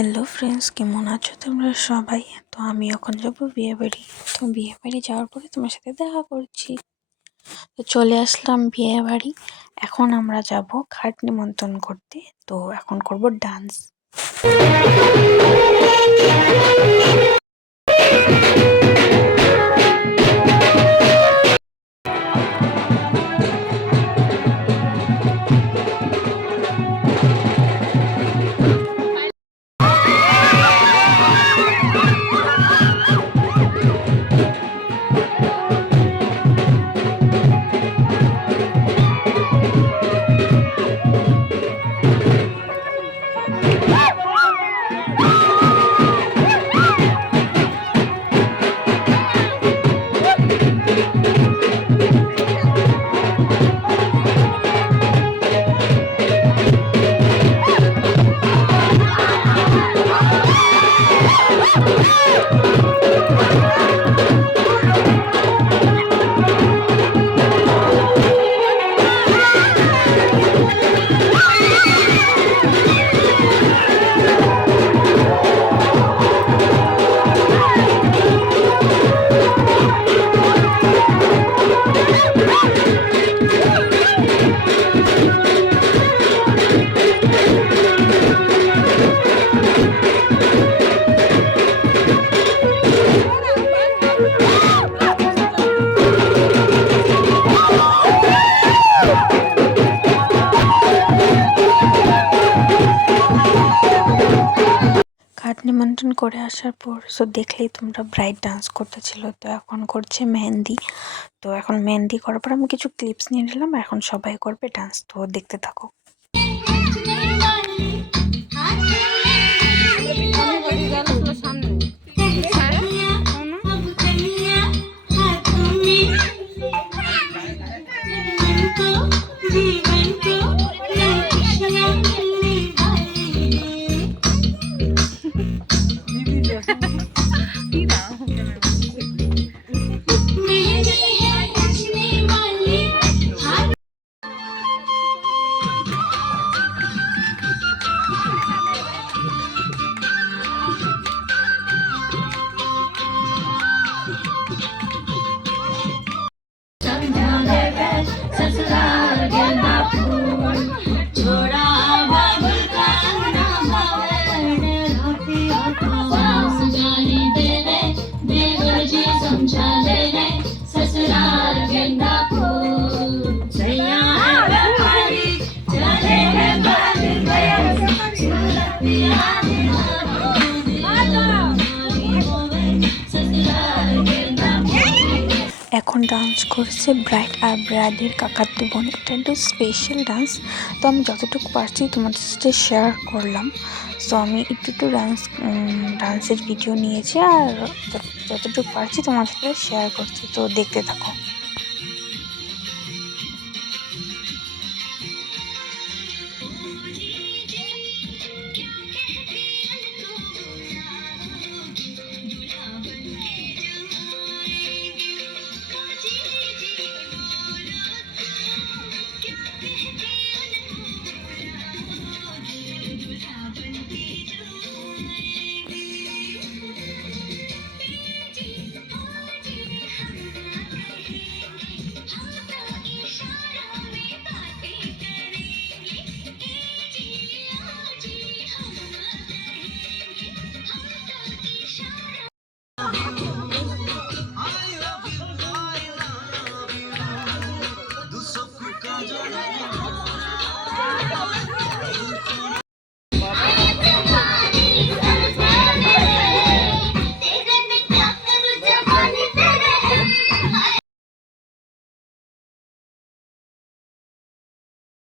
Hello friends, কেমন আছো তোমরা সবাই? তো আমি এখন যাবো বিয়ে বাড়ি। তো বিয়ে বাড়ি যাওয়ার পরে তোমার সাথে দেখা করছি। তো চলে আসলাম বিয়ে বাড়ি। এখন আমরা যাব খাট নিমন্ত্রণ করতে। তো এখন করব ডান্স। খাট নিমন্ত্রণ করে আসার পর দেখলেই তোমরা ব্রাইড ডান্স করতেছিল। তো এখন করছে মেহেন্দি। তো এখন মেহেন্দি করার পর আমি কিছু ক্লিপস নিয়ে নিলাম। এখন সবাই করবে ডান্স। তো দেখতে থাকো। এখন ডান্স করছে ব্রাইড আর ব্রাইডের কাকাতো বোন। এটা একটু স্পেশাল ডান্স। তো আমি যতটুকু পারছি তোমাদের সাথে শেয়ার করলাম। তো আমি একটু ডান্সের ভিডিও নিয়েছি আর যতটুকু পারছি তোমাদের সাথে শেয়ার করছি। তো দেখতে থাকো।